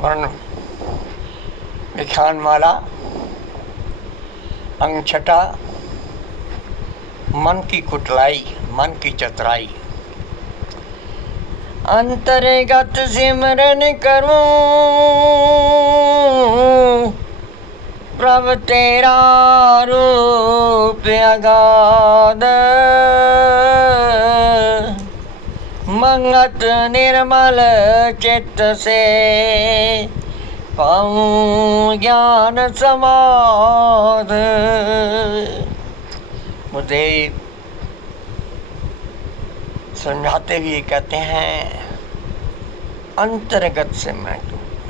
वर्ण विख्यान माला अंग छठा, मन की कुटलाई, मन की चतुराई। अंतर्गत सिमरन करूं प्रभु तेरा रूप अगाध, मंगत निर्मल चित्त से पाऊं ज्ञान समाध। मुझे समझाते हुए कहते हैं अंतर्गत सिमरन,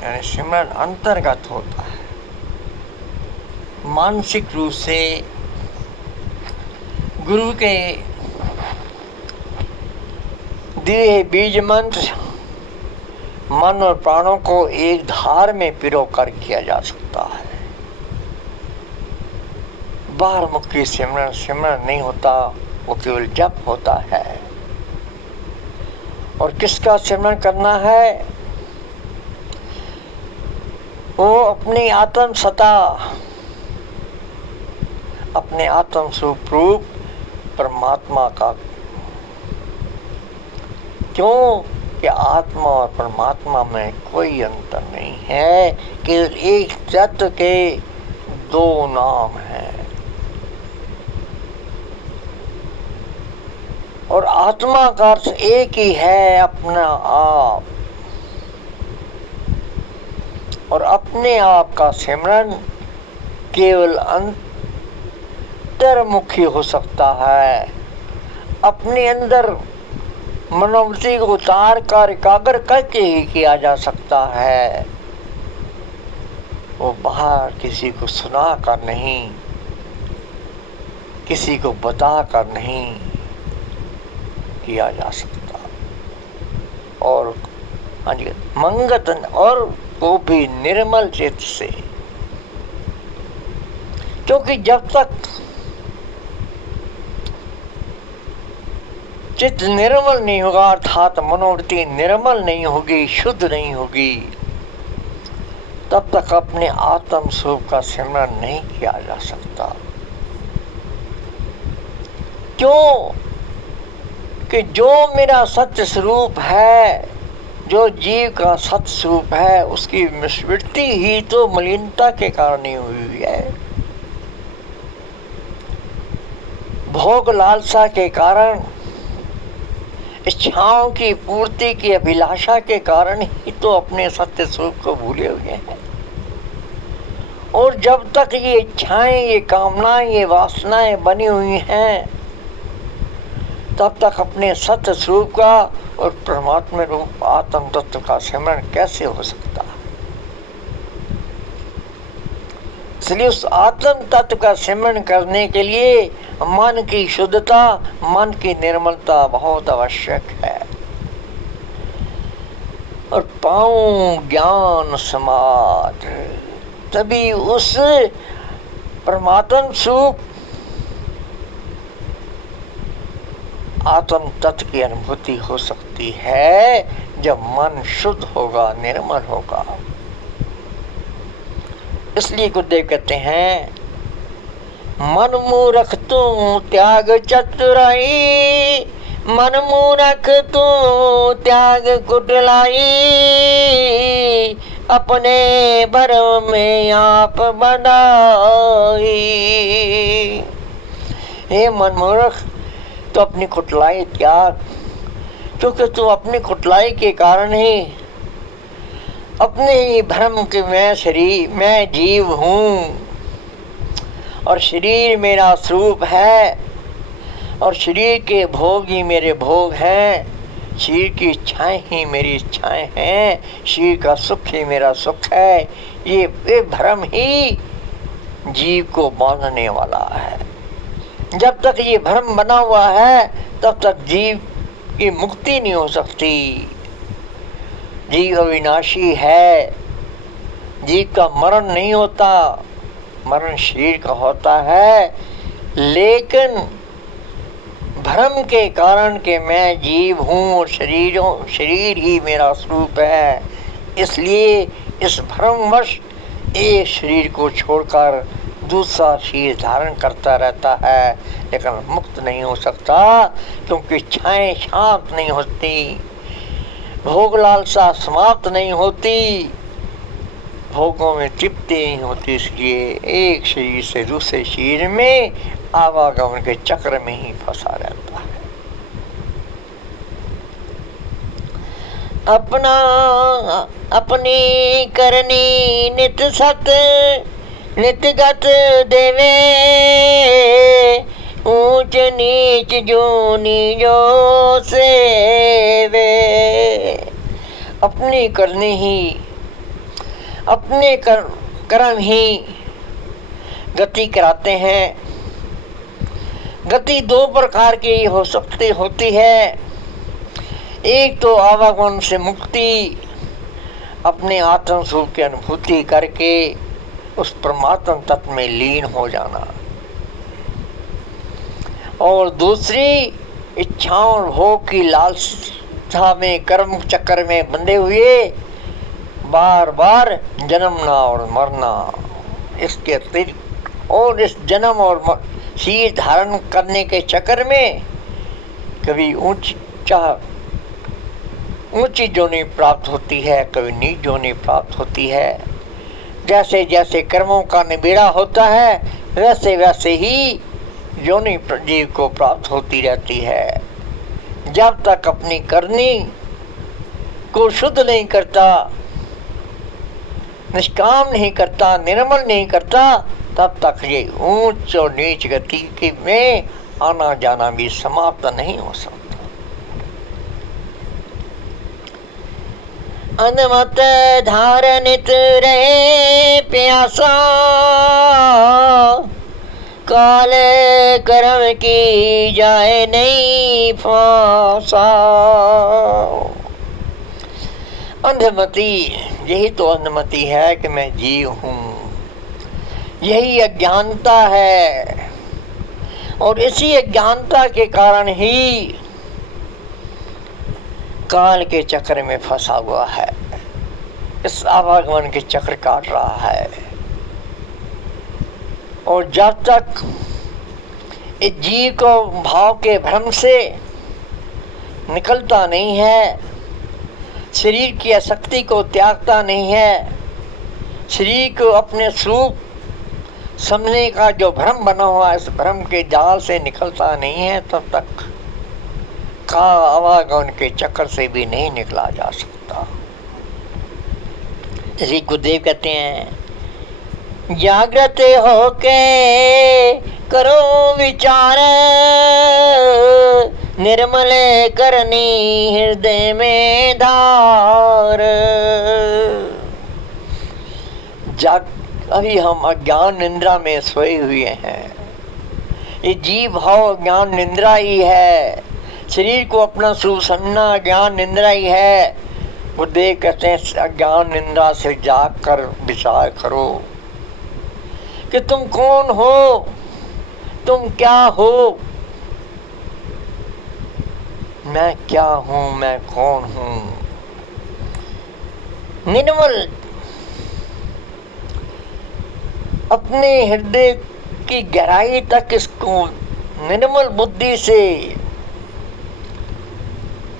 यानी सिमरन अंतर्गत होता है। मानसिक रूप से गुरु के दिए बीज मंत्र मन और प्राणों को एक धार में पिरोकर किया जा सकता है। बाहर मुखी सिमरन नहीं होता, वो केवल जप होता है। और किसका सिमरन करना है? वो अपनी आत्म सत्ता, अपने आत्म स्वरूप परमात्मा का। क्यों कि आत्मा और परमात्मा में कोई अंतर नहीं है, केवल एक तत्व के दो नाम हैं। और आत्मा का अर्थ एक ही है, अपना आप। और अपने आप का सिमरन केवल अंतर्मुखी हो सकता है। अपने अंदर मनोवृत्ति को उतार कर एकाग्र करके ही किया जा सकता है। वो बाहर किसी को सुना कर नहीं, किसी को बता कर नहीं किया जा सकता। और मंगत, और वो भी निर्मल चित्त से। क्योंकि जब तक चित्त निर्मल नहीं होगा, अर्थात मनोवृत्ति निर्मल नहीं होगी, शुद्ध नहीं होगी, तब तक अपने आत्म स्वरूप का सिमरन नहीं किया जा सकता। क्यों कि जो मेरा सत्य स्वरूप है, जो जीव का सत्य स्वरूप है, उसकी विस्मृति ही तो मलिनता के कारण ही हुई है। भोग लालसा के कारण, इच्छाओं की पूर्ति की अभिलाषा के कारण ही तो अपने सत्य स्वरूप को भूले हुए हैं। और जब तक ये इच्छाएं, ये कामनाएं, ये वासनाएं बनी हुई हैं, तब तक अपने सत्य स्वरूप का और परमात्मा रूप आत्म तत्व का सिमरन कैसे हो सकता है? इसलिए उस आत्म तत्व का सिमरन करने के लिए मन की शुद्धता, मन की निर्मलता बहुत आवश्यक है। और पाऊं ज्ञान समाध, तभी उस परमात्म स्वरूप आत्म तत्व की अनुभूति हो सकती है, जब मन शुद्ध होगा, निर्मल होगा। इसलिए गुरुदेव कहते हैं मन मूरख तू त्याग चतुराई, मन मूरख तू त्याग कुटलाई, अपने भरम में आप बनाई। हे मन मूर्ख, तो अपनी कुटलाई त्याग, क्योंकि तू अपनी कुटलाई के कारण ही अपने ही भ्रम के मैं जीव हूँ और शरीर मेरा स्वरूप है और शरीर के भोग ही मेरे भोग हैं, शरीर की इच्छाएं ही मेरी इच्छाएं हैं, शरीर का सुख ही मेरा सुख है। ये भ्रम ही जीव को बांधने वाला है। जब तक ये भ्रम बना हुआ है, तब तक जीव की मुक्ति नहीं हो सकती। जीव अविनाशी है, जीव का मरण नहीं होता, मरण शरीर का होता है। लेकिन भ्रम के कारण के मैं जीव हूँ और शरीर ही मेरा स्वरूप है, इसलिए इस भ्रमवश एक शरीर को छोड़कर दूसरा शरीर धारण करता रहता है, लेकिन मुक्त नहीं हो सकता, क्योंकि इच्छाएं शांत नहीं होती, भोग लालसा समाप्त नहीं होती, भोगों में तृप्ति नहीं होती। इसलिए एक शरीर से दूसरे शरीर में आवागमन के चक्र में ही फंसा रहता है। अपना अपनी करनी नित सत नितगत देवे, ऊंच नीच जोनी जो सेवे। अपनी करनी ही, अपने कर्म ही गति कराते हैं। गति दो प्रकार की होती है। एक तो आवागमन से मुक्ति, अपने आत्म स्वरूप की अनुभूति करके उस परमात्मा तत्व में लीन हो जाना, और दूसरी इच्छाओं और भोग की लालसा में कर्म चक्र में बंधे हुए बार बार जन्मना और मरना। इसके अतिरिक्त और इस जन्म और शरीर धारण करने के चक्कर में कभी ऊंची जोनी प्राप्त होती है, कभी नीच जोनी प्राप्त होती है। जैसे जैसे कर्मों का निबेड़ा होता है, वैसे वैसे ही योनि जीव को प्राप्त होती रहती है। जब तक अपनी करनी को शुद्ध नहीं करता, निष्काम नहीं करता, निर्मल नहीं करता, तब तक ये ऊंच और नीच गति में आना जाना भी समाप्त नहीं हो सकता। अनमत धारनित रहे प्यासा, काल कर्म की जाए नहीं फांसा। अंधमति, यही तो अंधमति है कि मैं जीव हूँ, यही अज्ञानता है, और इसी अज्ञानता के कारण ही काल के चक्र में फंसा हुआ है, इस आवागमन के चक्र काट रहा है। और जब तक इस जीव को भाव के भ्रम से निकलता नहीं है, शरीर की आसक्ति को त्यागता नहीं है, शरीर को अपने स्वरूप समझने का जो भ्रम बना हुआ है, इस भ्रम के जाल से निकलता नहीं है, तब तक का आवागमन के चक्कर से भी नहीं निकला जा सकता। श्री गुरुदेव कहते हैं, जागृत होके करो विचार, निर्मल करनी हृदय में धार। अभी हम अज्ञान निंद्रा में सोए हुए हैं। ये जीव भाव ज्ञान निंद्रा ही है, शरीर को अपना स्वरूप समझना ज्ञान निंद्रा ही है। गुरुदेव कहते हैं, अज्ञान निंद्रा से जाग कर विचार करो कि तुम कौन हो, तुम क्या हो। मैं क्या हूं, मैं कौन हूं। निर्मल अपने हृदय की गहराई तक इसको निर्मल बुद्धि से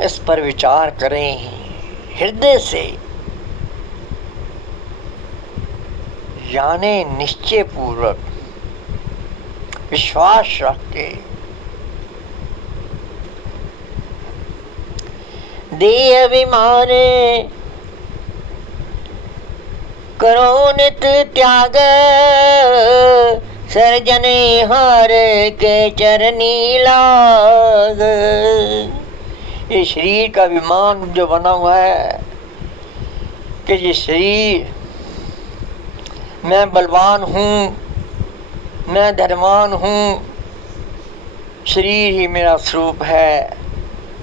इस पर विचार करें, हृदय से, यानी निश्चय पूर्वक विश्वास रख के। देह अभिमान करो नित त्याग, सर्जने हार के चरनी लाग। ये शरीर का अभिमान जो बना हुआ है कि ये शरीर, मैं बलवान हूँ, मैं धनवान हूँ, शरीर ही मेरा स्वरूप है।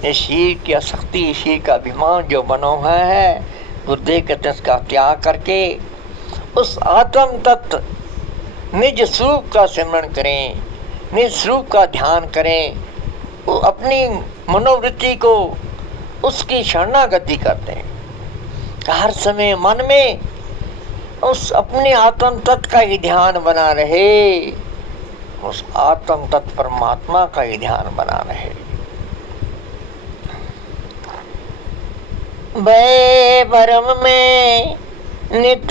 ये शरीर की आसक्ति, शरीर का अभिमान जो बना हुआ है, गुरुदेव कहते हैं इसका त्याग करके उस आत्म तत्व निज स्वरूप का सिमरण करें, निज स्वरूप का ध्यान करें, वो अपनी मनोवृत्ति को उसकी शरणागति करते हैं। हर समय मन में उस अपने आत्म तत्व का ही ध्यान बना रहे, उस आत्म तत्व परमात्मा का ही ध्यान बना रहे। भय भरम में नित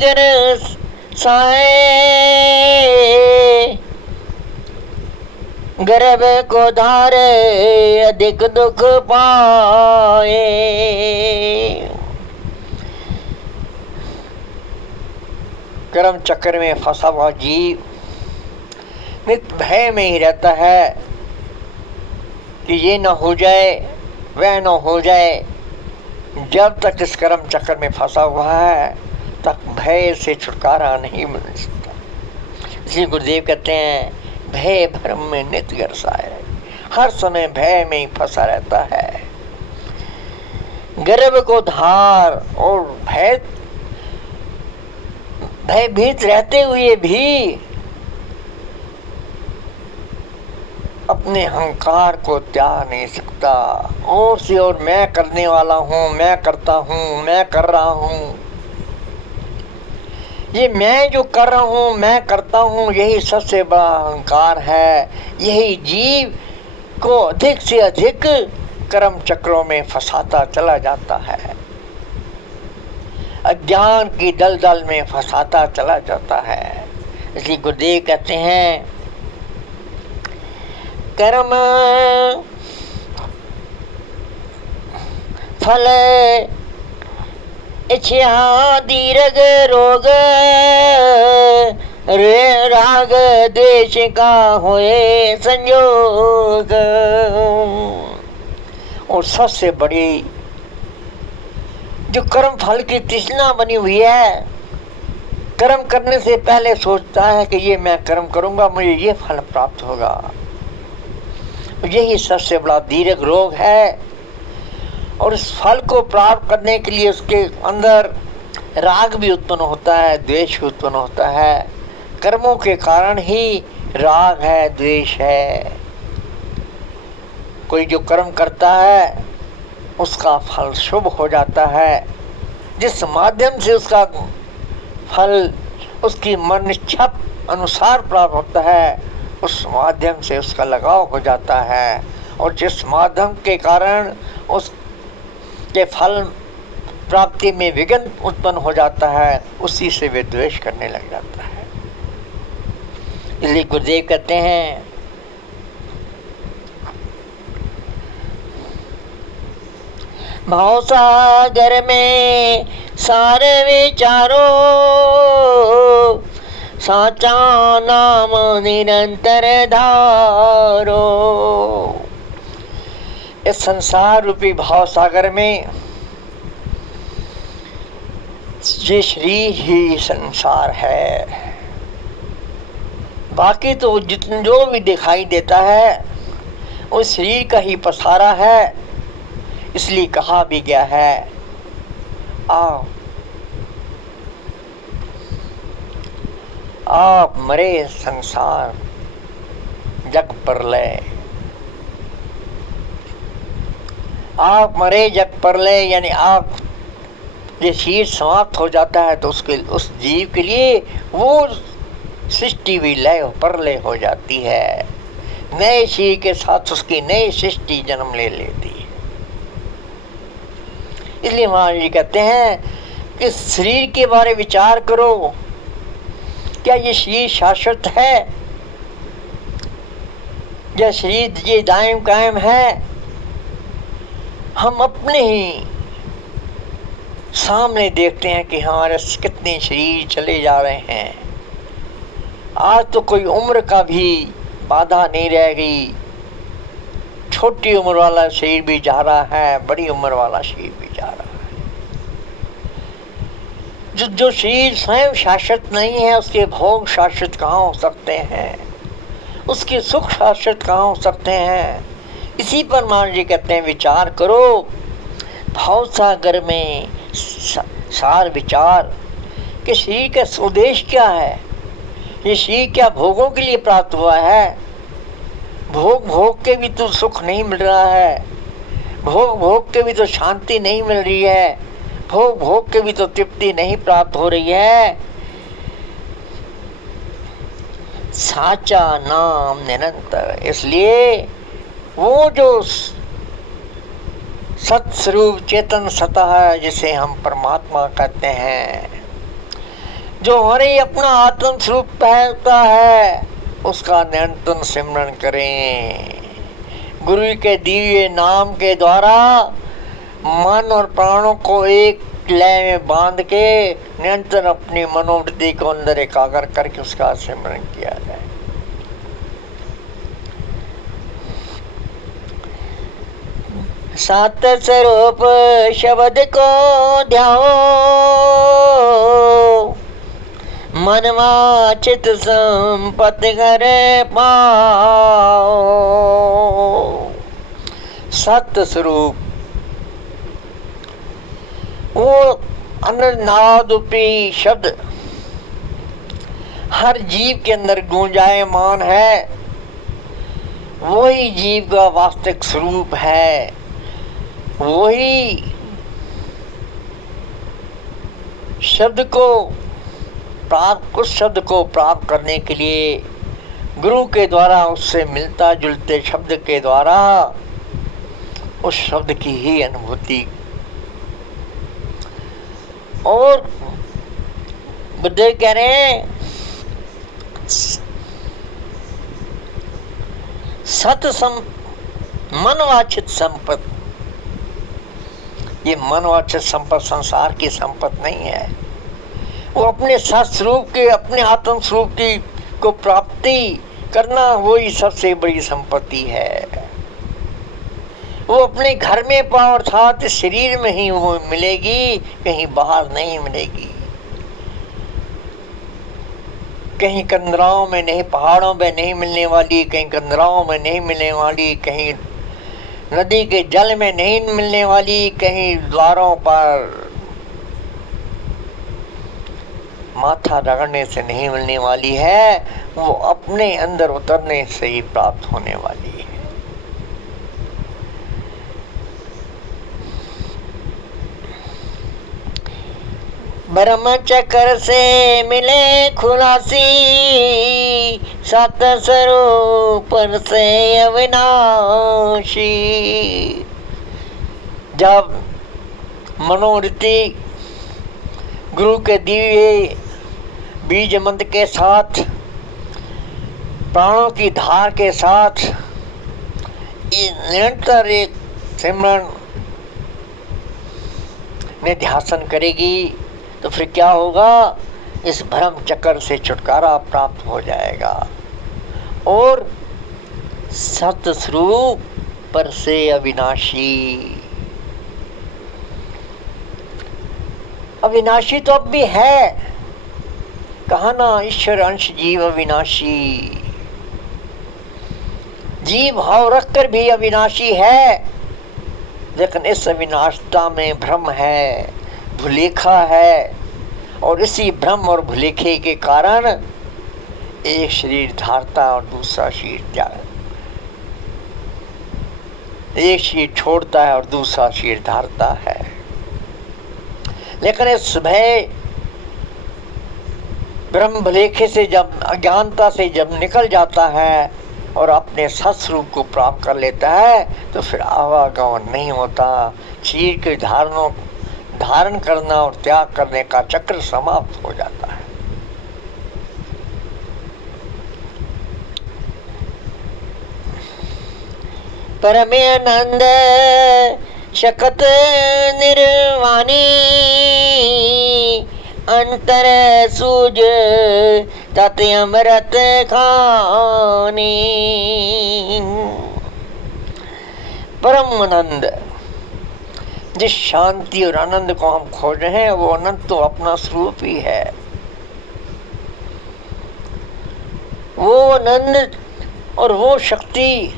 गरस साए, गर्भ को धारे अधिक दुख पाए। कर्म चक्र में फंसा हुआ जीव नित भय में ही रहता है कि ये न हो जाए, वह न हो जाए। जब तक इस कर्म चक्र में फंसा हुआ है तक भय से छुटकारा नहीं मिल सकता। इसलिए गुरुदेव कहते हैं भय भ्रम में नित गरसाए, हर समय भय में ही फंसा रहता है। गर्भ को धार और भयभीत रहते हुए भी अपने अहंकार को त्याग नहीं सकता। और से और मैं करने वाला हूँ, मैं करता हूँ, मैं कर रहा हूँ। ये मैं जो कर रहा हूँ, मैं करता हूँ, यही सबसे बड़ा अहंकार है। यही जीव को अधिक से अधिक कर्म चक्रों में फंसाता चला जाता है, अज्ञान की दलदल में फंसाता चला जाता है। इसलिए गुरुदेव कहते हैं कर्म फल इच्छा दीर्घ रोग, रे राग द्वेष का होए संयोग। और सबसे बड़ी जो कर्म फल की तृष्णा बनी हुई है, कर्म करने से पहले सोचता है कि ये मैं कर्म करूंगा, मुझे ये फल प्राप्त होगा। यही सबसे बड़ा दीर्घ रोग है। और इस फल को प्राप्त करने के लिए उसके अंदर राग भी उत्पन्न होता है, द्वेष भी उत्पन्न होता है। कर्मों के कारण ही राग है, द्वेष है। कोई जो कर्म करता है उसका फल शुभ हो जाता है, जिस माध्यम से उसका फल उसकी मन इच्छा अनुसार प्राप्त होता है, उस माध्यम से उसका लगाव हो जाता है। और जिस माध्यम के कारण उसके फल प्राप्ति में विघ्न उत्पन्न हो जाता है, उसी से वे द्वेष करने लग जाता है। इसलिए गुरुदेव कहते हैं भाव सागर में सार विचारो, साचा नाम निरंतर धारो। इस संसार रूपी भाव सागर में ये शरीर ही संसार है। बाकी तो जितना जो भी दिखाई देता है उस शरीर का ही पसारा है। इसलिए कहा भी गया है आओ आप मरे संसार जग प्रलय। आप मरे जग प्रलय यानी आप ये शरीर समाप्त हो जाता है तो उसके उस जीव के लिए वो सृष्टि भी लय प्रलय हो जाती है। नए शरीर के साथ उसकी नई सृष्टि जन्म ले लेती है। इसलिए महाराज जी कहते हैं कि शरीर के बारे विचार करो, क्या ये शरीर शाश्वत है? या शरीर ये दायम कायम है? हम अपने ही सामने देखते हैं कि हमारे कितने शरीर चले जा रहे हैं। आज तो कोई उम्र का भी बाधा नहीं रह गई। छोटी उम्र वाला शरीर भी जा रहा है, बड़ी उम्र वाला शरीर भी जा रहा है। जो शरीर स्वयं शाश्वत नहीं है उसके भोग शाश्वत कहाँ हो सकते हैं, उसके सुख शाश्वत कहाँ हो सकते हैं। इसी पर मान जी कहते हैं विचार करो। भाव सागर में सार विचार कि शरीर का स्वदेश क्या है। ये शरीर क्या भोगों के लिए प्राप्त हुआ है? भोग के भी तो सुख नहीं मिल रहा है, भोग के भी तो शांति नहीं मिल रही है। भोग भोग के भी तो तृप्ति नहीं प्राप्त हो रही है। साचा नाम निरंतर, इसलिए वो जो सत्स्वरूप चेतन सतह है, जिसे हम परमात्मा कहते हैं, जो हमारे अपना आत्म स्वरूप होता है, उसका निरंतर सिमरन करें। गुरु के दिव्य नाम के द्वारा मन और प्राणों को एक लय में बांध के निरंतर अपनी मनोवृत्ति को अंदर एकाग्र करके उसका सिमरन किया जाए। सात स्वरूप शब्द को ध्याओ, मनवा चित संपत्ति घर पाओ। सत्य स्वरूप वो अननादुपी शब्द हर जीव के अंदर गूंजायमान है, वही जीव का वास्तविक स्वरूप है। वही शब्द को प्राप्त, उस शब्द को प्राप्त करने के लिए गुरु के द्वारा उससे मिलता जुलते शब्द के द्वारा उस शब्द की ही अनुभूति। और बुद्धदेव कह रहे हैं मनवाचित संपत्ति, ये मनवाचित संपत्ति संसार की संपत्ति नहीं है। वो अपने सत स्वरूप के, अपने आत्म स्वरूप की को प्राप्ति करना, वही सबसे बड़ी संपत्ति है। वो अपने घर में पाओ, अर्थात शरीर में ही वो मिलेगी, कहीं बाहर नहीं मिलेगी, कहीं कंदराओं में नहीं, पहाड़ों में नहीं मिलने वाली, कहीं कंदराओं में नहीं मिलने वाली, कहीं नदी के जल में नहीं मिलने वाली, कहीं द्वारों पर माथा रगड़ने से नहीं मिलने वाली है। वो अपने अंदर उतरने से ही प्राप्त होने वाली है। ब्रह्म चक्र से मिले खुलासी, सत स्वरूप से अविनाशी। जब मनोवृत्ति गुरु के दिव्य बीज मंत्र के साथ, प्राणों की धार के साथ निरंतर एक सिमरन में ध्यान करेगी, तो फिर क्या होगा? इस भ्रम चक्र से छुटकारा प्राप्त हो जाएगा और सत स्वरूप पर से अविनाशी। अविनाशी तो अब भी है, कहा ना, ईश्वर अंश जीव अविनाशी। जीव भाव रखकर भी अविनाशी है, लेकिन इस अविनाशता में भ्रम है, भुलेखा है, और इसी भ्रम और भुलेखे के कारण एक शरीर धारता और दूसरा शरीर त्याग, एक शरीर छोड़ता है और दूसरा शरीर धारता है। लेकिन इस भय ब्रह्म भुलेखे से जब, अज्ञानता से जब निकल जाता है और अपने सत्स्वरूप को प्राप्त कर लेता है, तो फिर आवागमन नहीं होता। शरीर के धारण करना और त्याग करने का चक्र समाप्त हो जाता है। परमानंद शकत निर्वाणी, अंतर सूझ तत् अमृत खानी। परमानंद, जिस शांति और आनंद को हम खोज रहे हैं, वो आनंद तो अपना स्वरूप ही है। वो आनंद और वो शक्ति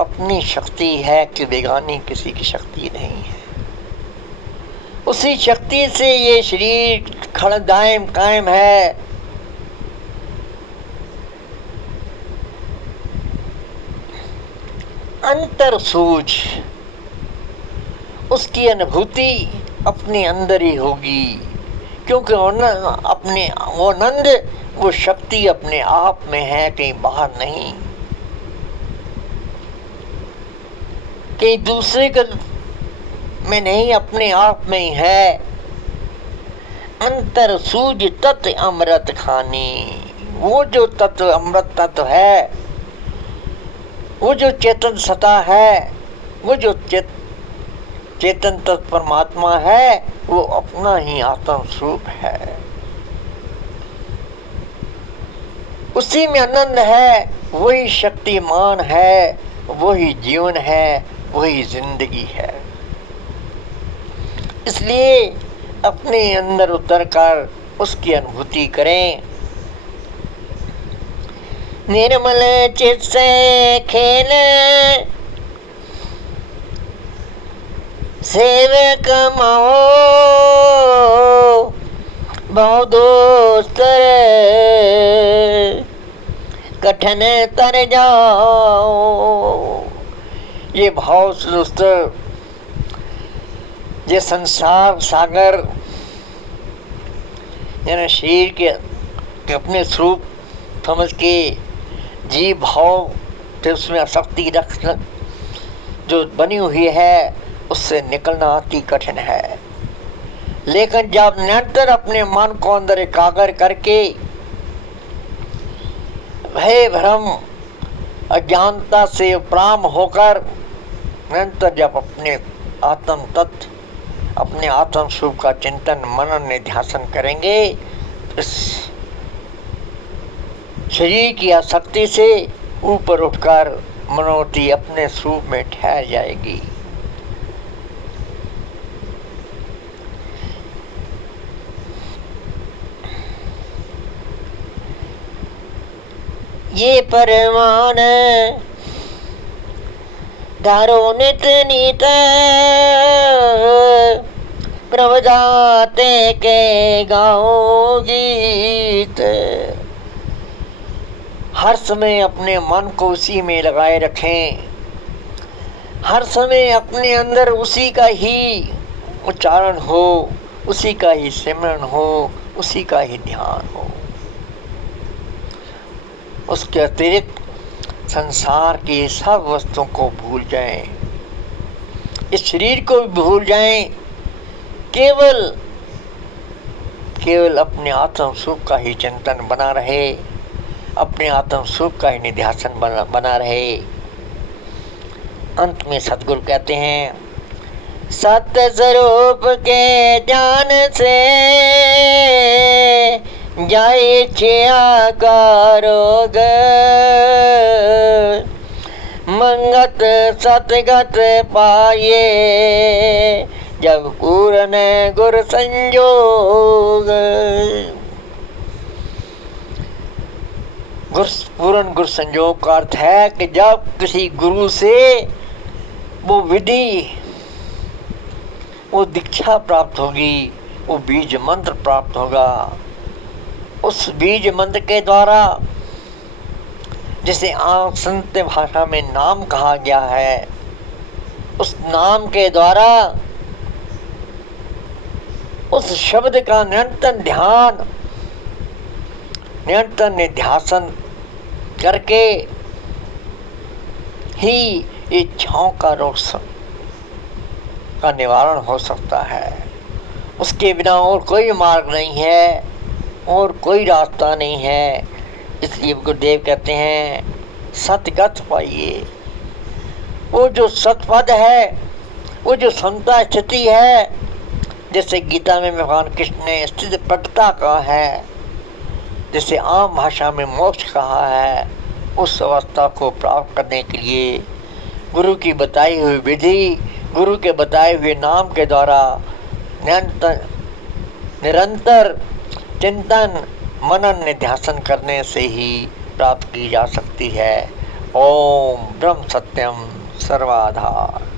अपनी शक्ति है कि बेगानी किसी की शक्ति नहीं है। उसी शक्ति से ये शरीर खड़ा दायम कायम है। अंतर सूझ, उसकी अनुभूति अपने अंदर ही होगी, क्योंकि वो आनंद, वो शक्ति अपने आप में है, कहीं बाहर नहीं, कहीं दूसरे का में नहीं, अपने आप में ही है। अंतर सूझ तत्व अमृत खानी, वो जो तत्व अमृत तत्व है, वो जो चेतन सत्ता है, वो जो चेतन तत्व परमात्मा है, वो अपना ही आत्म स्वरूप है। उसी में आनंद है, वही शक्तिमान है, वही जीवन है, वही जिंदगी है। इसलिए अपने अंदर उतरकर उसकी अनुभूति करें। निर्मल चित्त से खेल सेवक माओ, बहु दोस्त कठिन तर जाओ। ये भाव दोस्त, ये संसार सागर यानी शरीर के अपने स्वरूप समझ के जीव भाव से उसमें आसक्ति रख जो बनी हुई है, उससे निकलना अति कठिन है। लेकिन जब निरंतर अपने मन को अंदर एकाग्र करके भय भ्रम अज्ञानता से उपराम होकर निरंतर जब अपने आत्म तत्व, अपने आत्म स्वरूप का चिंतन मनन निध्यासन करेंगे, इस शरीर की आसक्ति से ऊपर उठकर मनोवृत्ति अपने स्वरूप में ठहर जाएगी। ये परमान धारो नित नीत, प्रभु जाते के गाओ गीत। हर समय अपने मन को उसी में लगाए रखें, हर समय अपने अंदर उसी का ही उच्चारण हो, उसी का ही सिमरन हो, उसी का ही ध्यान हो। उसके अतिरिक्त संसार की सब वस्तुओं को भूल जाएं, इस शरीर को भी भूल जाएं, केवल अपने आत्म सुख का ही चिंतन बना रहे, अपने आत्म सुख का ही निध्यासन बना रहे। अंत में सतगुरु कहते हैं, सत्य स्वरूप के ज्ञान से जाए छिया का रोग, मंगत सतगत पाए जब पूर्ण गुर संजोग। पूर्ण गुरु संजोग का अर्थ है कि जब किसी गुरु से वो विधि, वो दीक्षा प्राप्त होगी, वो बीज मंत्र प्राप्त होगा। उस बीज मंत्र के द्वारा, जिसे आम संत भाषा में नाम कहा गया है, उस नाम के द्वारा उस शब्द का निरंतर ध्यान, निरंतर निध्यासन करके ही इच्छाओं का रोग का निवारण हो सकता है। उसके बिना और कोई मार्ग नहीं है, और कोई रास्ता नहीं है। इसलिए गुरुदेव कहते हैं, सतगत पाइए। वो जो सतपद है, वो जो समता स्थिति है, जैसे गीता में भगवान कृष्ण ने स्थिति प्रकटता कहा है, जिसे आम भाषा में मोक्ष कहा है, उस अवस्था को प्राप्त करने के लिए गुरु की बताई हुई विधि, गुरु के बताए हुए नाम के द्वारा निरंतर चिंतन मनन निध्यासन करने से ही प्राप्त की जा सकती है। ओम ब्रह्म सत्यम सर्वाधार।